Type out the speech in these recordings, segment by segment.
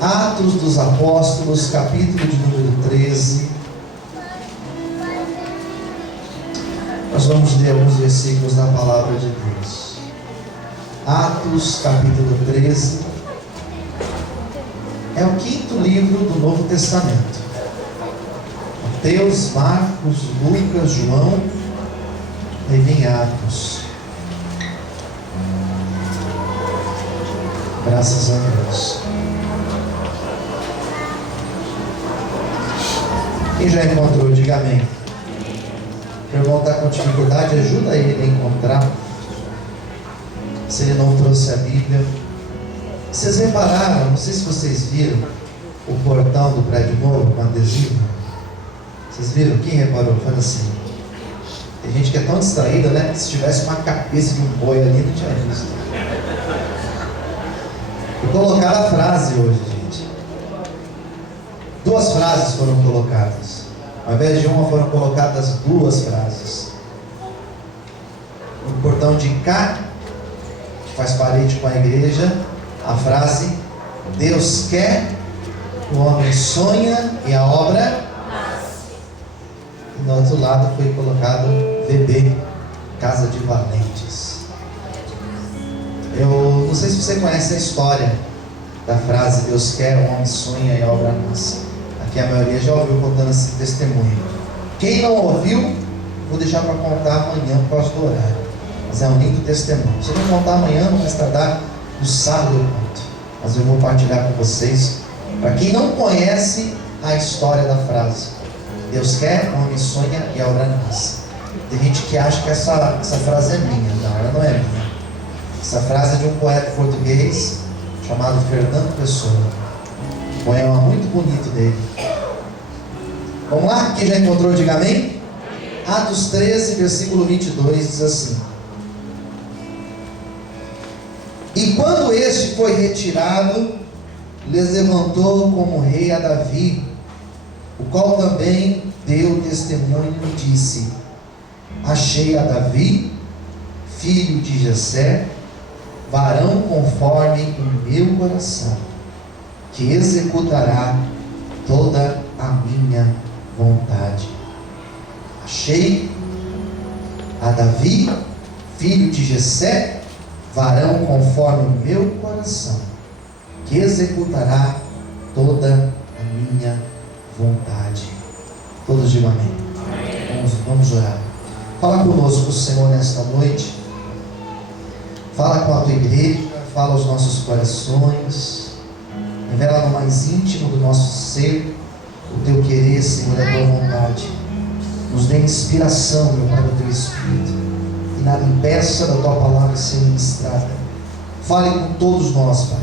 Atos dos Apóstolos, capítulo de número 13. Nós vamos ler alguns versículos da palavra de Deus. Atos, capítulo 13. É o quinto livro do Novo Testamento. Mateus, Marcos, Lucas, João, e vem Atos. Graças a Deus. Quem já encontrou, diga amém. O irmão está com dificuldade, ajuda ele a encontrar. Se ele não trouxe a Bíblia. Vocês repararam, não sei se vocês viram o portão do prédio novo com adesivo. Vocês viram? Quem reparou? Fala assim. Tem gente que é tão distraída, né? Que se tivesse uma cabeça de um boi ali, não tinha visto. E colocaram a frase hoje, gente. Duas frases foram colocadas. Ao invés de uma, foram colocadas duas frases. No portão de cá, que faz parede com a igreja, a frase: Deus quer, o homem sonha e a obra. E no outro lado foi colocado VB, Casa de Valentes. Eu não sei se você conhece a história da frase Deus quer, o homem sonha e a obra nasce. Aqui a maioria já ouviu contando esse testemunho. Quem não ouviu, vou deixar para contar amanhã por causa do horário. Mas é um lindo testemunho. Se eu não contar amanhã, não vai tardar, no sábado eu conto. Mas eu vou partilhar com vocês. Para quem não conhece a história da frase Deus quer, o homem sonha e a obra nasce. Tem gente que acha que essa frase é minha. Não, ela não é minha. Essa frase é de um poeta português chamado Fernando Pessoa. Um poema muito bonito dele. Vamos lá? Quem já encontrou, diga amém. Atos 13, versículo 22 diz assim: E quando este foi retirado, lhes levantou como rei a Davi, o qual também deu testemunho e disse: Achei a Davi, filho de Jessé, varão conforme o meu coração, que executará toda a minha vontade. Achei a Davi, filho de Jessé, varão conforme o meu coração, que executará toda a minha vontade. Todos digam amém. Vamos orar. Fala conosco, Senhor, nesta noite. Fala com a tua igreja, fala aos nossos corações, revela no mais íntimo do nosso ser o teu querer, Senhor, a tua vontade. Nos dê inspiração, meu Pai, do teu Espírito, e nada impeça da tua palavra ser ministrada. Fale com todos nós, Pai.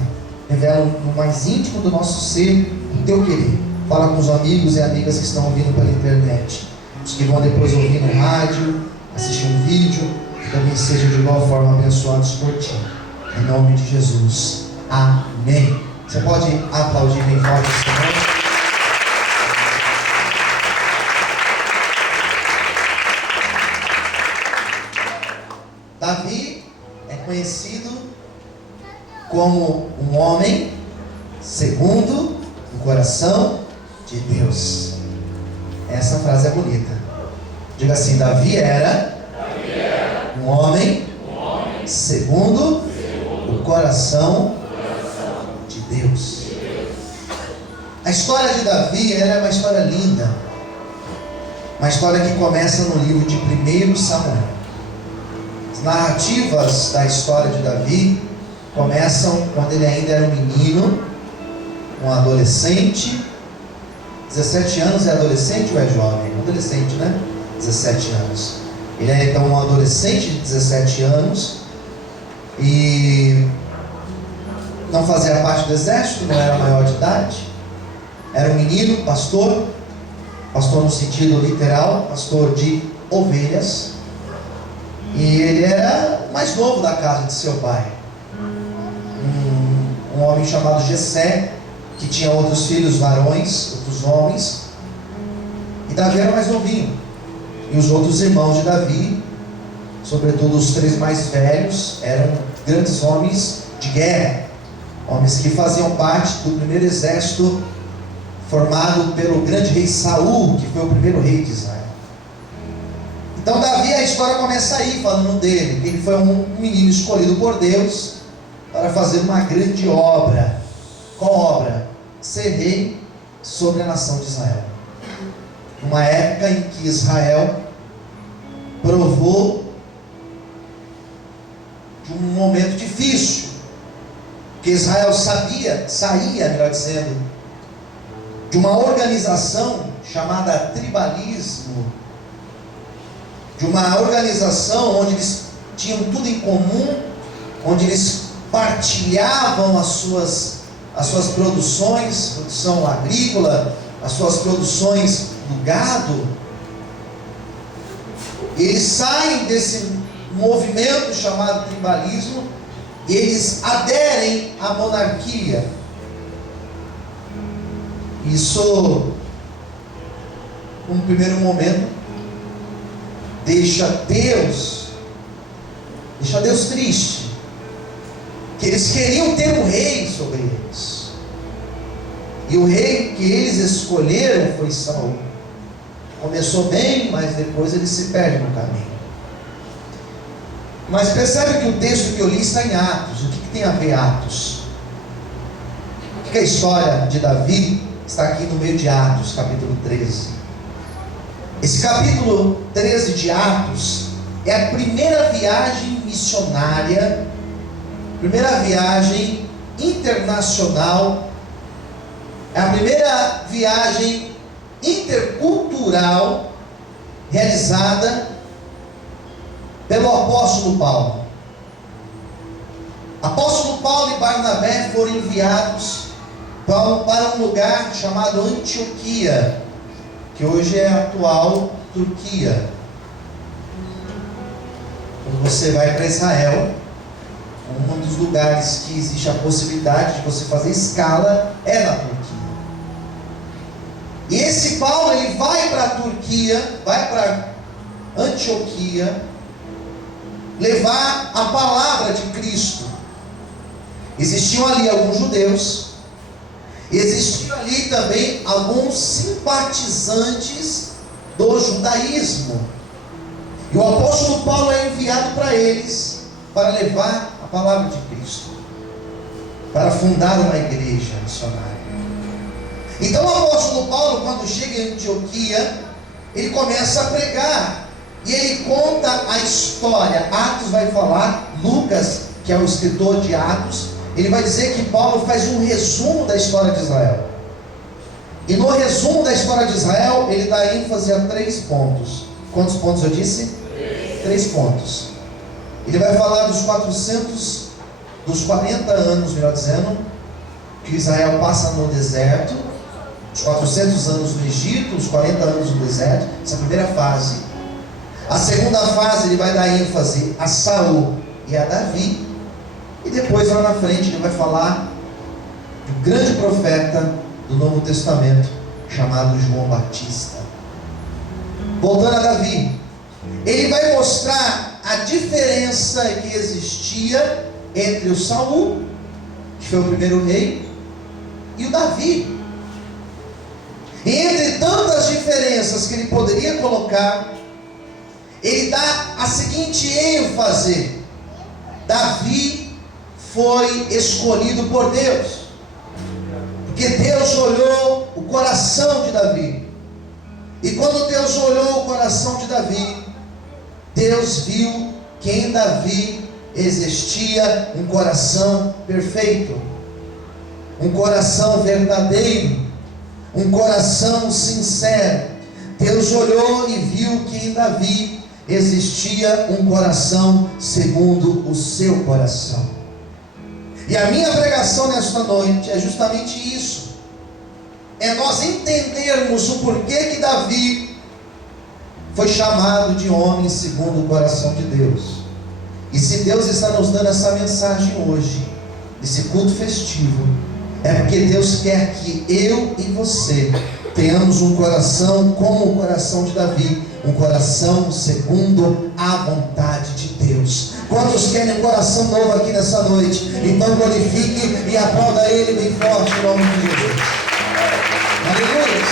Revela no mais íntimo do nosso ser o teu querer. Fala com os amigos e amigas que estão ouvindo pela internet, os que vão depois ouvir no rádio, assistir um vídeo, que também sejam de igual forma abençoados por ti. Em nome de Jesus. Amém. Você pode aplaudir bem forte, Senhor. Davi é conhecido como um homem segundo o coração de Deus. Essa frase é bonita. Diga assim: Davi era um homem segundo o coração de Deus. A história de Davi é uma história linda. Uma história que começa no livro de 1 Samuel. As narrativas da história de Davi começam quando ele ainda era um menino, um adolescente. 17 anos é adolescente ou é jovem? Adolescente, né? 17 anos. Ele é então um adolescente de 17 anos e não fazia parte do exército, não era maior de idade. Era um menino, pastor no sentido literal, pastor de ovelhas. E ele era o mais novo da casa de seu pai. Um homem chamado Jessé, que tinha outros filhos varões, outros homens. E Davi era mais novinho. E os outros irmãos de Davi, sobretudo os três mais velhos, eram grandes homens de guerra. homens que faziam parte do primeiro exército formado pelo grande rei Saul, que foi o primeiro rei de Israel. Então Davi, a história começa aí, falando dele, que ele foi um menino escolhido por Deus para fazer uma grande obra. Qual obra? Ser rei sobre a nação de Israel. Uma época em que Israel provou de um momento difícil, que Israel saía, melhor dizendo, de uma organização chamada tribalismo, de uma organização onde eles tinham tudo em comum, onde eles partilhavam as suas produções, produção agrícola, as suas produções do gado. Eles saem desse movimento chamado tribalismo e eles aderem à monarquia. Isso, num primeiro momento, deixa Deus triste, que eles queriam ter um rei sobre eles, e o rei que eles escolheram foi Saul. Começou bem, mas depois ele se perde no caminho. Mas percebe que o texto que eu li está em Atos. O que tem a ver Atos? O que a história de Davi está aqui no meio de Atos, capítulo 13. Esse capítulo 13 de Atos é a primeira viagem missionária, primeira viagem internacional, é a primeira viagem intercultural realizada pelo apóstolo Paulo. Apóstolo Paulo e Barnabé foram enviados para um lugar chamado Antioquia, que hoje é a atual Turquia. Quando você vai para Israel, um dos lugares que existe a possibilidade de você fazer escala é na Turquia. E esse Paulo, ele vai para a Turquia, vai para Antioquia, levar a palavra de Cristo. Existiam ali alguns judeus, existiam ali também alguns simpatizantes do judaísmo, e o apóstolo Paulo é enviado para eles, para levar a palavra de Cristo, para fundar uma igreja missionária. Então o apóstolo Paulo, quando chega em Antioquia, ele começa a pregar, e ele conta a história. Atos vai falar, Lucas, que é o escritor de Atos, ele vai dizer que Paulo faz um resumo da história de Israel. E no resumo da história de Israel, ele dá ênfase a 3 pontos. Quantos pontos eu disse? 3 pontos. Ele vai falar dos 40 anos, melhor dizendo, que Israel passa no deserto, os 400 anos no Egito, os 40 anos no deserto, essa é a primeira fase. A segunda fase ele vai dar ênfase a Saul e a Davi, e depois lá na frente ele vai falar do grande profeta do Novo Testamento, chamado João Batista. Voltando a Davi, ele vai mostrar a diferença que existia entre o Saul, que foi o primeiro rei, e o Davi. E entre tantas diferenças que ele poderia colocar, ele dá a seguinte ênfase: Davi foi escolhido por Deus, porque Deus olhou o coração de Davi, e quando Deus olhou o coração de Davi, Deus viu que em Davi existia um coração perfeito, um coração verdadeiro, um coração sincero. Deus olhou e viu que em Davi existia um coração segundo o seu coração. E a minha pregação nesta noite é justamente isso: é nós entendermos o porquê que Davi foi chamado de homem segundo o coração de Deus. E se Deus está nos dando essa mensagem hoje, esse culto festivo, é porque Deus quer que eu e você tenhamos um coração como o coração de Davi, um coração segundo a vontade de Deus. Quantos querem um coração novo aqui nessa noite? Então glorifique e aplauda Ele bem forte em nome de Jesus. Aleluia.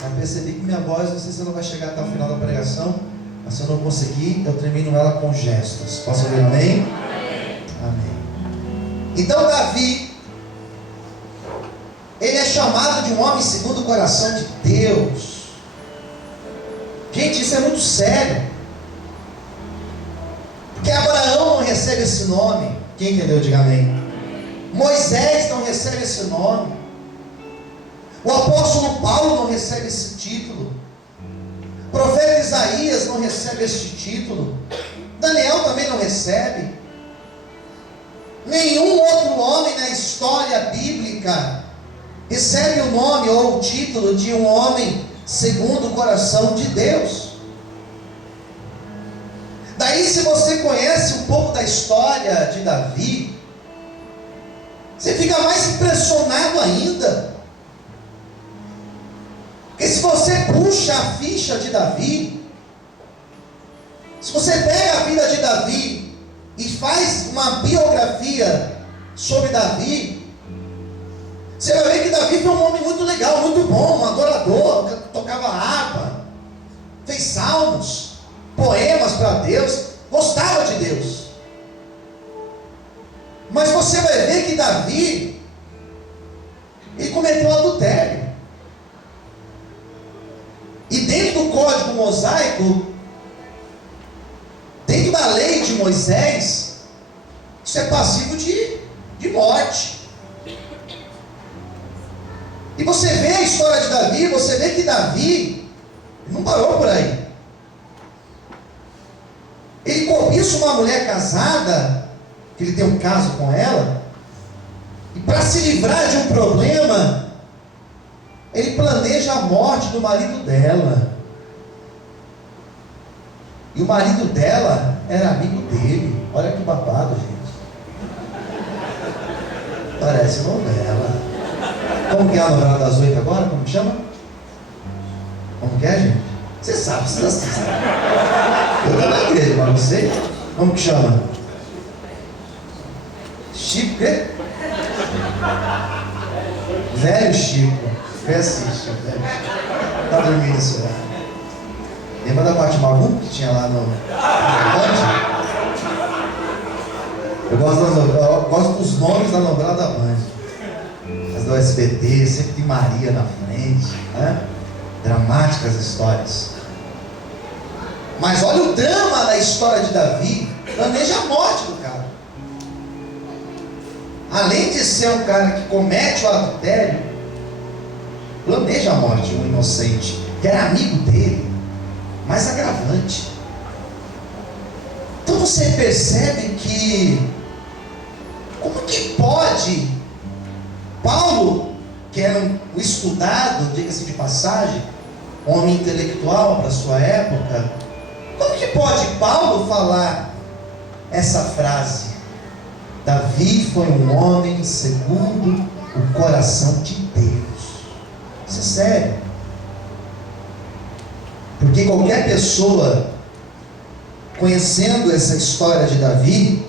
Já percebi que minha voz, não sei se ela vai chegar até o final da pregação, mas se eu não conseguir, eu termino ela com gestos. Posso ouvir amém? Amém. Então Davi, ele é chamado de um homem segundo o coração de Deus. Gente, isso é muito sério. Porque Abraão não recebe esse nome. Quem entendeu, diga amém. Moisés não recebe esse nome. O apóstolo Paulo não recebe esse título. O profeta Isaías não recebe este título. Daniel também não recebe. Nenhum outro homem na história bíblica recebe o nome ou o título de um homem segundo o coração de Deus. Daí, se você conhece um pouco da história de Davi, você fica mais impressionado ainda. Porque se você puxa a ficha de Davi, se você pega a vida de Davi e faz uma biografia sobre Davi, você vai ver que Davi foi um homem muito legal, muito bom, um adorador, tocava harpa, fez salmos, poemas para Deus, gostava de Deus. Mas você vai ver que Davi, ele cometeu adultério. E dentro do código mosaico, dentro da lei de Moisés, isso é passivo de morte. E você vê a história de Davi, você vê que Davi não parou por aí. Ele cobiça uma mulher casada, que ele tem um caso com ela, e para se livrar de um problema, ele planeja a morte do marido dela. E o marido dela era amigo dele. Olha que babado, gente. Parece novela. Como que é a novela das 8 agora? Como que chama? Como que é, gente? Você sabe, vocês assistem. Eu estou na igreja, mas não sei. Como que chama? Chico, quê? Velho Chico. Vê assiste, velho Chico. Tá dormindo esse horário. Lembra da parte maluca que tinha lá no Band? Eu gosto dos nomes da novela da Band. As do SBT, sempre tem Maria na frente, né? Dramáticas histórias. Mas olha o drama da história de Davi. Planeja a morte do cara. Além de ser um cara que comete o adultério, planeja a morte de um inocente, que era amigo dele. Mais agravante. Então você percebe que, como que pode Paulo, que era um estudado, diga-se de passagem, um homem intelectual para a sua época, como que pode Paulo falar essa frase? Davi foi um homem segundo o coração de Deus. Isso é sério. Porque qualquer pessoa, conhecendo essa história de Davi,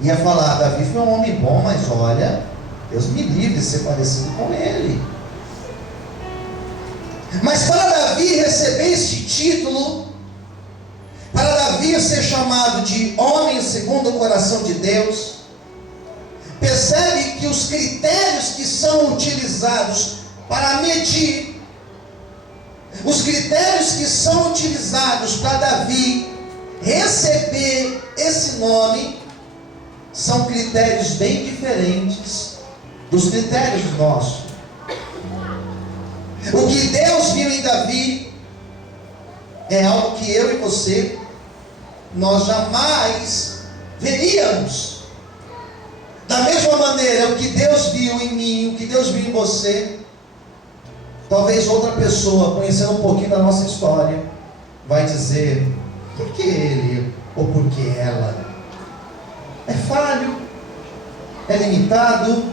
ia falar: Davi foi um homem bom, mas olha, Deus me livre de ser parecido com ele. Mas para Davi receber este título, para Davi ser chamado de homem segundo o coração de Deus, percebe que os critérios que são utilizados para medir, os critérios que são utilizados para Davi receber esse nome, são critérios bem diferentes dos critérios nossos. O que Deus viu em Davi é algo que eu e você, nós jamais veríamos. Da mesma maneira, o que Deus viu em mim, o que Deus viu em você, talvez outra pessoa, conhecendo um pouquinho da nossa história, vai dizer: por que ele ou por que ela? É falho, é limitado,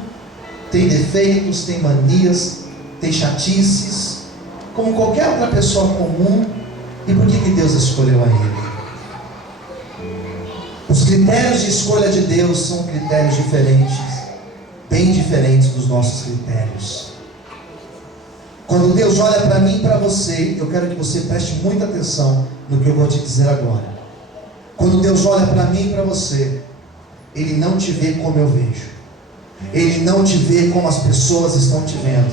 tem defeitos, tem manias, tem chatices, como qualquer outra pessoa comum. E por que Deus escolheu a ele? Os critérios de escolha de Deus são critérios diferentes, bem diferentes dos nossos critérios. Quando Deus olha para mim e para você, eu quero que você preste muita atenção no que eu vou te dizer agora. Quando Deus olha para mim e para você, Ele não te vê como eu vejo. Ele não te vê como as pessoas estão te vendo.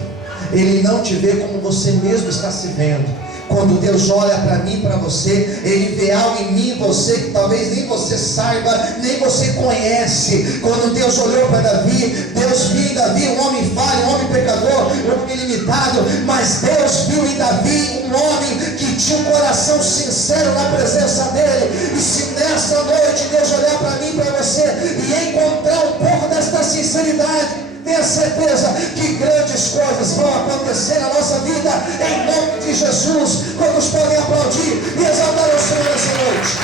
Ele não te vê como você mesmo está se vendo. Quando Deus olha para mim e para você, Ele vê algo em mim e você que talvez nem você saiba, nem você conhece. Quando Deus olhou para Davi, Deus viu em Davi um homem falho, um homem pecador, um homem limitado, mas Deus viu em Davi um homem que tinha um coração sincero na presença dEle. E se nessa noite Deus olhar para mim e para você e encontrar um pouco desta sinceridade, tenha certeza que grandes coisas vão acontecer na nossa vida, em nome de Jesus. Quantos podem aplaudir e exaltar o Senhor essa noite?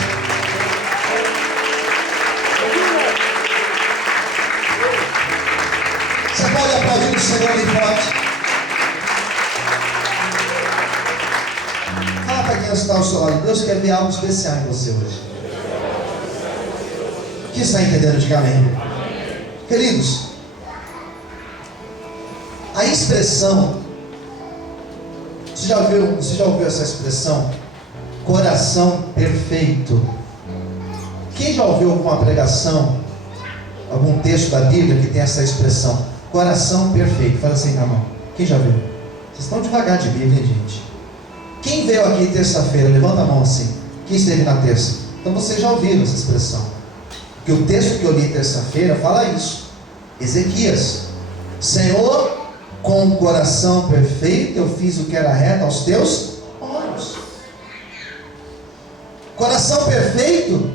Você pode aplaudir o Senhor bem forte? Fala para quem está ao seu lado: Deus quer ver algo especial em você hoje. Quem está entendendo? Diga amém. Queridos, a expressão, você já ouviu essa expressão? Coração perfeito. Quem já ouviu alguma pregação, algum texto da Bíblia que tem essa expressão? Coração perfeito. Fala assim na mão. Quem já viu? Vocês estão devagar de Bíblia, hein, gente? Quem veio aqui terça-feira? Levanta a mão assim. Quem esteve na terça? Então vocês já ouviram essa expressão. Porque o texto que eu li terça-feira fala isso. Ezequias: Senhor, com o coração perfeito eu fiz o que era reto aos teus olhos. Coração perfeito,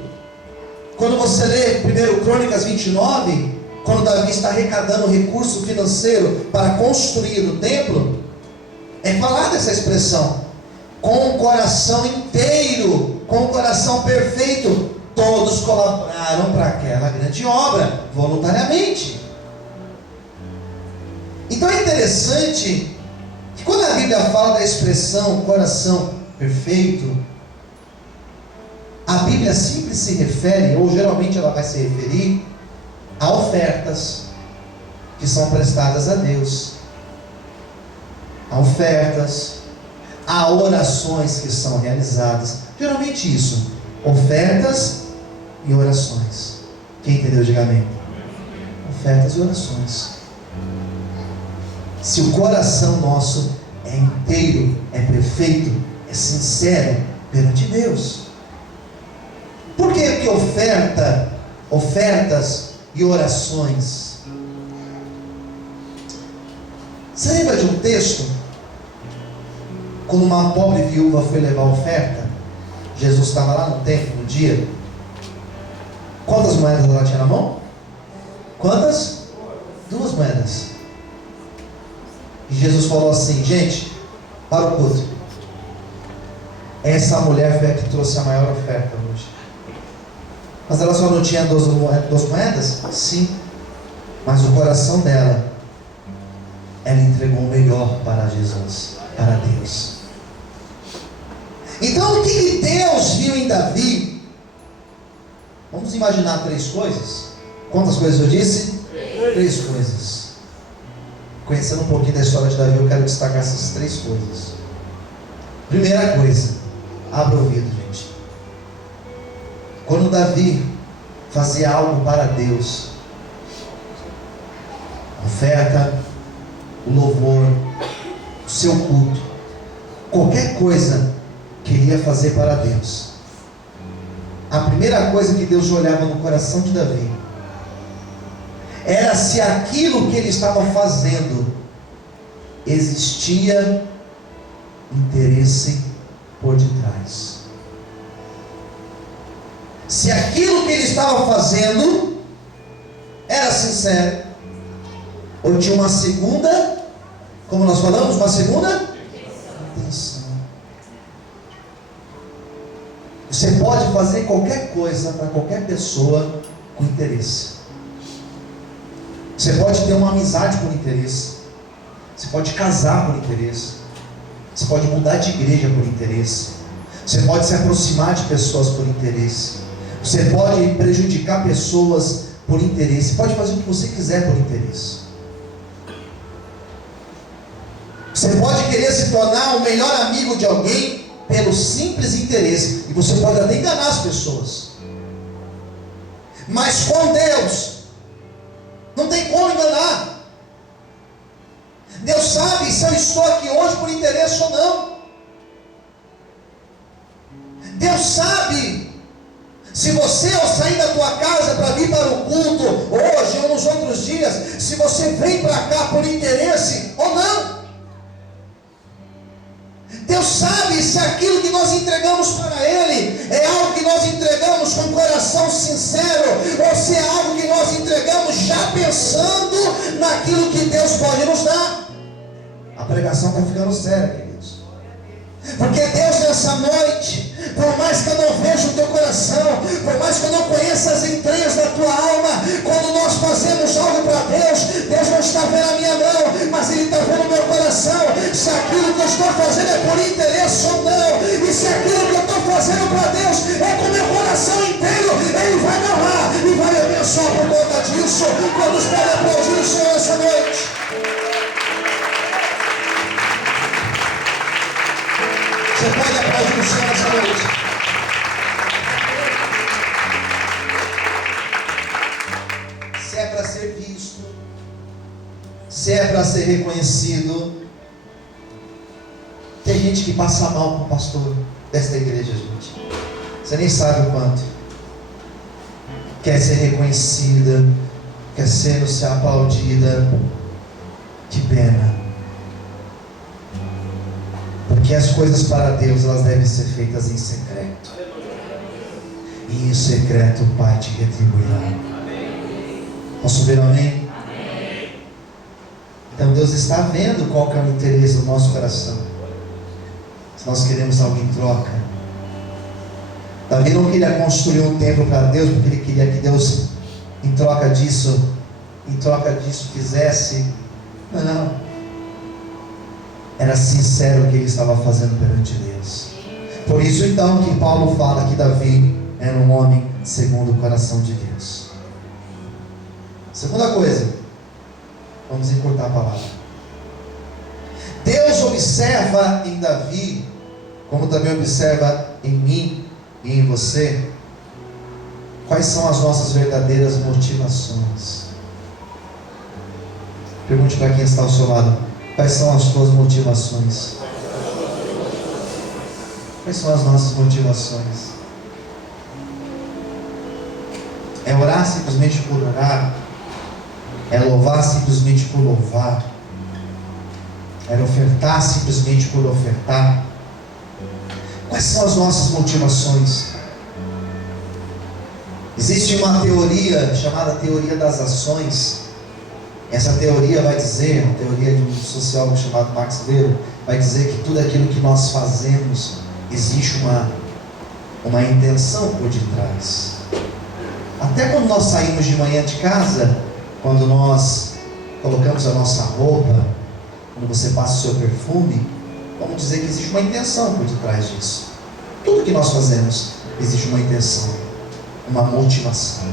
quando você lê 1 Crônicas 29, quando Davi está arrecadando recurso financeiro para construir o templo, é falada essa expressão: com o coração inteiro, com o coração perfeito. Todos colaboraram para aquela grande obra, voluntariamente. Então é interessante que quando a Bíblia fala da expressão coração perfeito, a Bíblia sempre se refere, ou geralmente ela vai se referir, a ofertas que são prestadas a Deus, a ofertas, a orações que são realizadas. Geralmente isso, ofertas e orações. Quem entendeu, diga amém. Ofertas e orações. Se o coração nosso é inteiro, é perfeito, é sincero perante Deus. Por que ofertas e orações? Você lembra de um texto? Quando uma pobre viúva foi levar oferta, Jesus estava lá no templo no dia. Quantas moedas ela tinha na mão? Quantas? 2 moedas. E Jesus falou assim: gente, para o culto. Essa mulher foi a que trouxe a maior oferta hoje. Mas ela só não tinha 2 moedas? Sim. Mas o coração dela, ela entregou o melhor para Jesus, para Deus. Então o que Deus viu em Davi? Vamos imaginar 3 coisas. Quantas coisas eu disse? 3 coisas. Conhecendo um pouquinho da história de Davi, eu quero destacar essas 3 coisas. Primeira coisa, abra o ouvido, gente. Quando Davi fazia algo para Deus, a oferta, o louvor, o seu culto, qualquer coisa que ele ia fazer para Deus, a primeira coisa que Deus olhava no coração de Davi era se aquilo que ele estava fazendo existia interesse por detrás. Se aquilo que ele estava fazendo era sincero, ou tinha uma segunda, como nós falamos, uma segunda intenção. Você pode fazer qualquer coisa para qualquer pessoa com interesse. Você pode ter uma amizade por interesse. Você pode casar por interesse. Você pode mudar de igreja por interesse. Você pode se aproximar de pessoas por interesse. Você pode prejudicar pessoas por interesse. Pode fazer o que você quiser por interesse. Você pode querer se tornar o melhor amigo de alguém pelo simples interesse. E você pode até enganar as pessoas. Mas com Deus, não tem como enganar. Deus sabe se eu estou aqui hoje por interesse ou não. Deus sabe se você, ao sair da tua casa para vir para o culto, hoje ou nos outros dias, se você vem para cá por interesse ou não. Deus sabe se aquilo que nós entregamos para Ele é algo que nós entregamos com coração sincero, ou se é algo que nós entregamos já pensando naquilo que Deus pode nos dar. A pregação está ficando séria, queridos. Porque Deus, nessa noite, por mais que eu não veja o teu coração, por mais que eu não conheça as entranhas da tua alma, quando nós fazemos algo para Deus, Deus não está vendo a minha mão, mas Ele está vendo o meu coração. Se aquilo que eu estou fazendo é por interesse ou não, e se aquilo que eu estou fazendo para Deus é com o meu coração inteiro, Ele vai me honrar e vai me abençoar por conta disso. Quantos podem aplaudir o Senhor essa noite? Você pode aplaudir o Senhor essa noite? Se é para ser visto, se é para ser reconhecido, tem gente que passa mal com o pastor desta igreja, gente. Você nem sabe o quanto. Quer ser reconhecida, quer ser aplaudida. Que pena. Porque as coisas para Deus, elas devem ser feitas em secreto. E em secreto o Pai te retribuirá. Posso ver um amém? Então Deus está vendo qual que é o interesse do nosso coração. Se nós queremos algo em troca. Davi não queria construir um templo para Deus, porque ele queria que Deus, em troca disso fizesse. Não. Era sincero o que ele estava fazendo perante Deus. Por isso então que Paulo fala que Davi era um homem segundo o coração de Deus. Segunda coisa, vamos encurtar a palavra. Deus observa em Davi, como também observa em mim e em você, quais são as nossas verdadeiras motivações. Pergunte para quem está ao seu lado: quais são as tuas motivações? Quais são as nossas motivações? É orar simplesmente por orar? É louvar simplesmente por louvar? É ofertar simplesmente por ofertar? Quais são as nossas motivações? Existe uma teoria chamada teoria das ações. Essa teoria vai dizer, a teoria de um sociólogo chamado Max Weber, vai dizer que tudo aquilo que nós fazemos, existe uma intenção por detrás. Até quando nós saímos de manhã de casa, quando nós colocamos a nossa roupa, quando você passa o seu perfume, vamos dizer que existe uma intenção por detrás disso. Tudo que nós fazemos, existe uma intenção, uma motivação.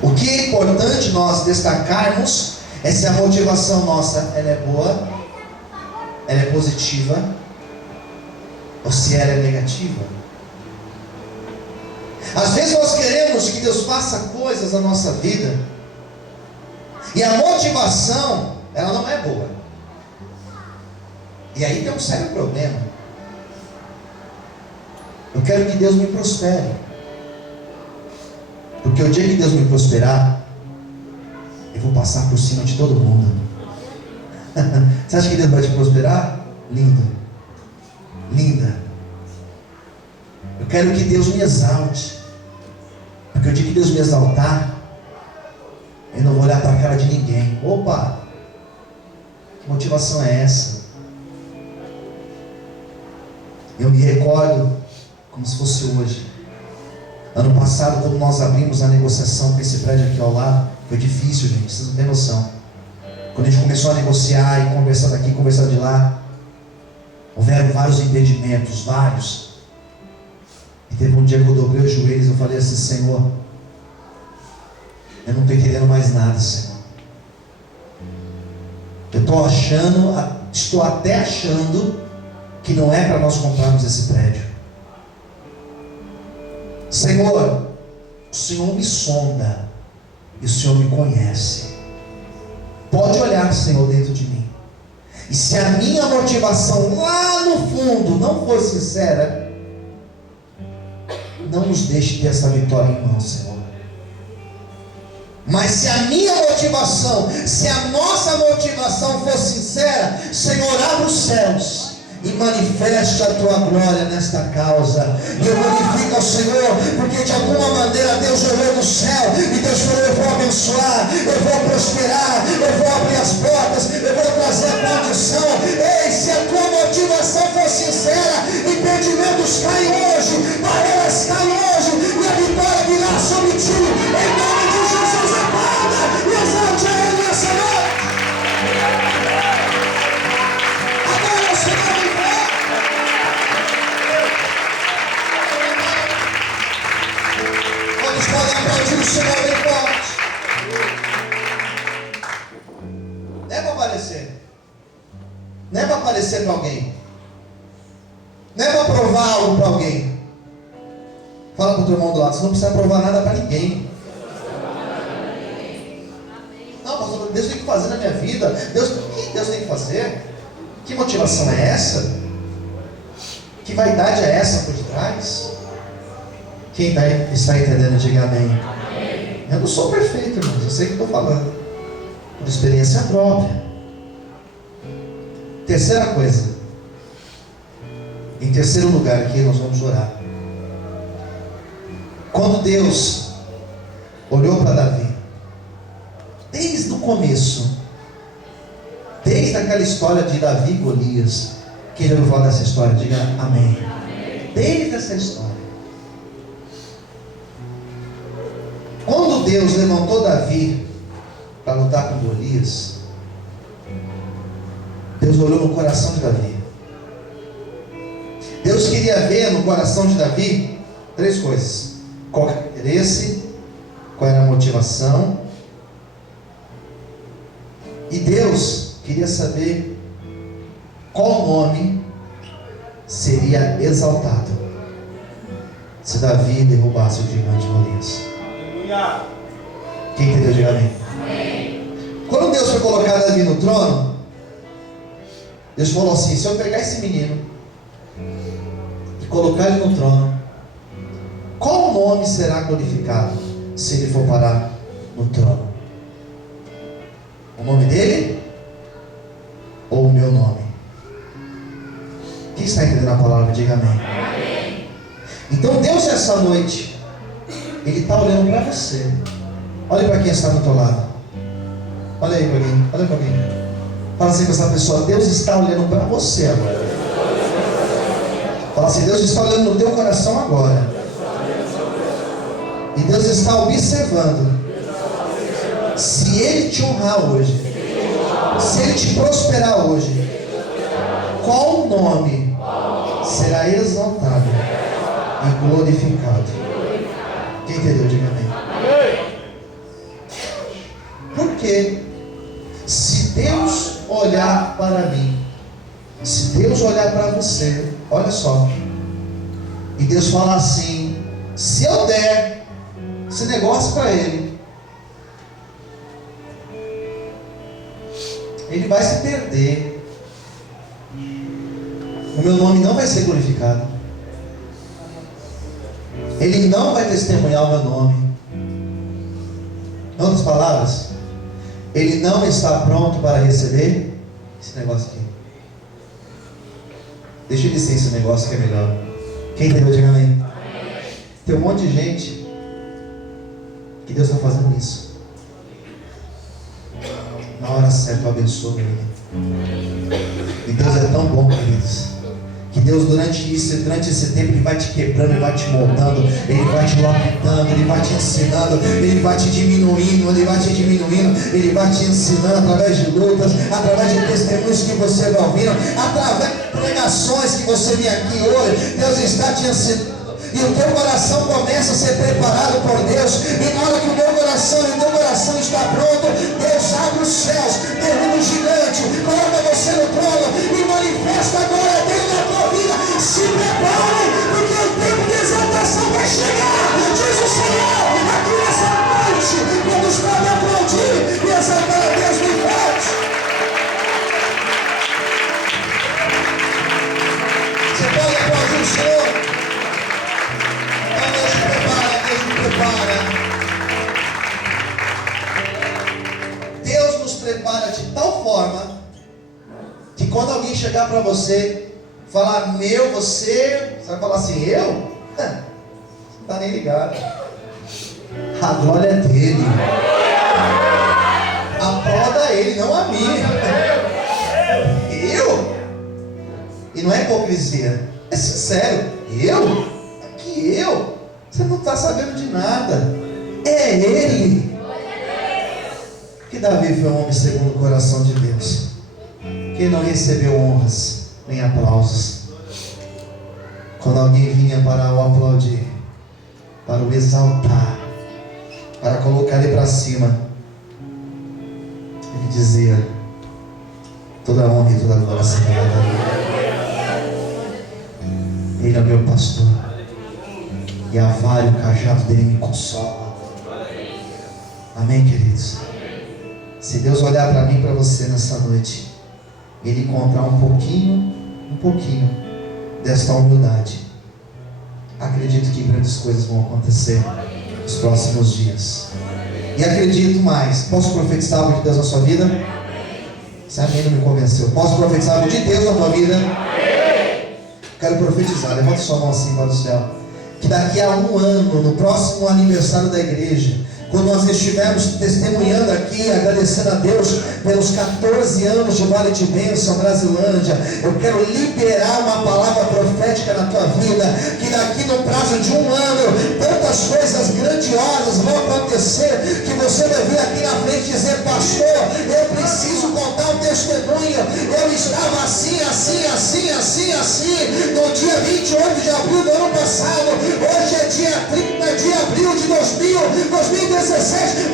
O que é importante nós destacarmos é se a motivação nossa ela é boa, ela é positiva, ou se ela é negativa. Às vezes nós queremos que Deus faça coisas na nossa vida, e a motivação ela não é boa. E aí tem um sério problema. Eu quero que Deus me prospere, porque o dia que Deus me prosperar, eu vou passar por cima de todo mundo. Você acha que Deus vai te prosperar? Linda, linda. Eu quero que Deus me exalte, porque o dia que Deus me exaltar, eu não vou olhar para a cara de ninguém. Opa, que motivação é essa? Eu me recordo como se fosse hoje. Ano passado, quando nós abrimos a negociação com esse prédio aqui ao lado, foi difícil, gente, vocês não têm noção. Quando a gente começou a negociar e conversar daqui, conversar de lá, Houveram vários impedimentos, vários. E teve um dia que eu dobrei os joelhos e eu falei assim: Senhor, eu não estou entendendo mais nada, Senhor. Eu estou até achando que não é para nós comprarmos esse prédio. Senhor, o Senhor me sonda e o Senhor me conhece. Pode olhar, Senhor, dentro de mim. E se a minha motivação lá no fundo não for sincera, não nos deixe ter essa vitória em mãos, Senhor. Mas se a minha motivação, se a nossa motivação for sincera, Senhor, abre os céus e manifeste a tua glória nesta causa. E eu glorifico ao Senhor, porque de alguma maneira Deus olhou do céu e Deus falou: eu vou abençoar, eu vou prosperar, eu vou abrir as portas, eu vou trazer a condição. Ei, se a tua motivação for sincera, impedimentos caem hoje, barreiras caem hoje, e a vitória virá sobre ti. Em nome de Jesus, aplauda e exalte a Ele nessa noite. Agora o Senhor me vê. Quantos podem aplaudir o Senhor bem forte? Não é para aparecer. Não é para aparecer para alguém. Não é para provar algo para alguém. Fala para o teu irmão do lado: você não precisa provar nada para ninguém. Não, pastor, Deus tem que fazer na minha vida. O que Deus tem que fazer? Que motivação é essa? Que vaidade é essa por detrás? Quem está entendendo, diga amém. Eu não sou perfeito, irmãos, eu sei o que estou falando, por experiência própria. Terceira coisa, em terceiro lugar aqui nós vamos orar. Quando Deus olhou para Davi, desde o começo, desde aquela história de Davi e Golias, quem já ouviu falar dessa história, diga amém. Desde essa história, quando Deus levantou Davi para lutar com Golias, Deus olhou no coração de Davi. Deus queria ver no coração de Davi três coisas: qual era o interesse, qual era a motivação, e Deus queria saber qual nome seria exaltado se Davi derrubasse o gigante Golias. Quem entendeu, diga amém. Quando Deus foi colocar Davi no trono, Deus falou assim: se eu pegar esse menino e colocar ele no trono, qual nome será glorificado se ele for parar no trono? O nome dele ou o meu nome? Quem está entendendo a palavra, diga amém. Então Deus, essa noite, Ele está olhando para você. Olha para quem está do teu lado. Olha aí para alguém, olha para alguém. Fala assim para essa pessoa: Deus está olhando para você agora. Fala assim: Deus está olhando no teu coração agora. E Deus está observando se Ele te honrar hoje, se Ele te prosperar hoje, qual nome será exaltado e glorificado. Quem entendeu, diga amém. Porque se Deus olhar para mim, se Deus olhar para você, olha só, e Deus falar assim: se eu der esse negócio para ele, ele vai se perder, o meu nome não vai ser glorificado, ele não vai testemunhar o meu nome. Em outras palavras, ele não está pronto para receber esse negócio aqui. Deixa ele ser esse negócio que é melhor. Quem entendeu, diga amém. Tem um monte de gente que Deus está fazendo isso. Na hora certa eu abençoo ele. E Deus é tão bom, queridos, que Deus durante esse tempo Ele vai te quebrando, Ele vai te moldando, Ele vai te lapidando, Ele vai te ensinando, Ele vai te diminuindo, Ele vai te diminuindo, Ele vai te ensinando através de lutas, através de testemunhos que você vai ouvindo, através pregações que você vem aqui hoje, Deus está te ensinando. E o teu coração começa a ser preparado por Deus. E na hora que o meu coração e o teu coração está pronto, Deus abre os céus, derruba o gigante, coloca você no trono e manifesta a glória dele na tua vida. Se prepare, porque o tempo de exaltação vai chegar, diz o Senhor, aqui nessa noite. Quando está me aplaudir e exaltar a Deus bem forte. Você pode aplaudir o Senhor? Deus nos prepara de tal forma que quando alguém chegar para você falar, você vai falar assim, eu? Não está nem ligado. A glória é dele. Aplauda ele, não a mim. Eu? E não é hipocrisia, é sincero. Eu? Eu? Você não está sabendo de nada. É Ele. Que Davi foi um homem segundo o coração de Deus, que não recebeu honras nem aplausos. Quando alguém vinha para o aplaudir, para o exaltar, para colocar ele para cima, ele dizia: toda honra e toda glória seja dada. Ele é meu pastor, e a vara e o cajado dele me consola. Amém, queridos? Se Deus olhar para mim e para você nessa noite, Ele encontrar um pouquinho desta humildade, acredito que grandes coisas vão acontecer nos próximos dias. E acredito mais. Posso profetizar algo de Deus na sua vida? Esse amém não me convenceu. Posso profetizar algo de Deus na tua vida? Quero profetizar. Levanta sua mão assim para o céu. Que daqui a um ano, no próximo aniversário da igreja, quando nós estivermos testemunhando aqui, agradecendo a Deus pelos 14 anos de Vale de Bênção, Brasilândia, eu quero liberar uma palavra profética na tua vida, que daqui no prazo de um ano, tantas coisas grandiosas vão acontecer, que você vai vir aqui na frente dizer: pastor, eu preciso contar um testemunho, eu estava assim, no dia 28 de abril do ano passado, hoje é dia 30 de abril de 2017,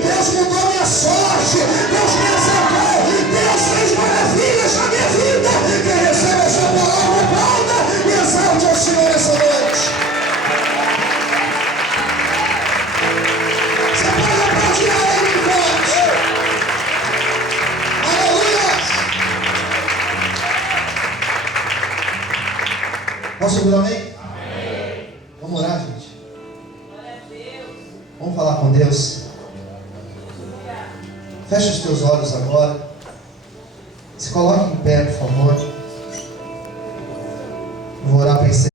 Deus mudou minha sorte, Deus me exaltou, Deus fez maravilhas na minha vida. Quem recebe essa palavra, aplauda e exalte ao Senhor essa noite. Você pode aplaudir a Ele, irmãos. Aleluia. Posso ouvir um amém? Vamos orar, gente. Vamos falar com Deus. Feche os teus olhos agora. Se coloque em pé, por favor.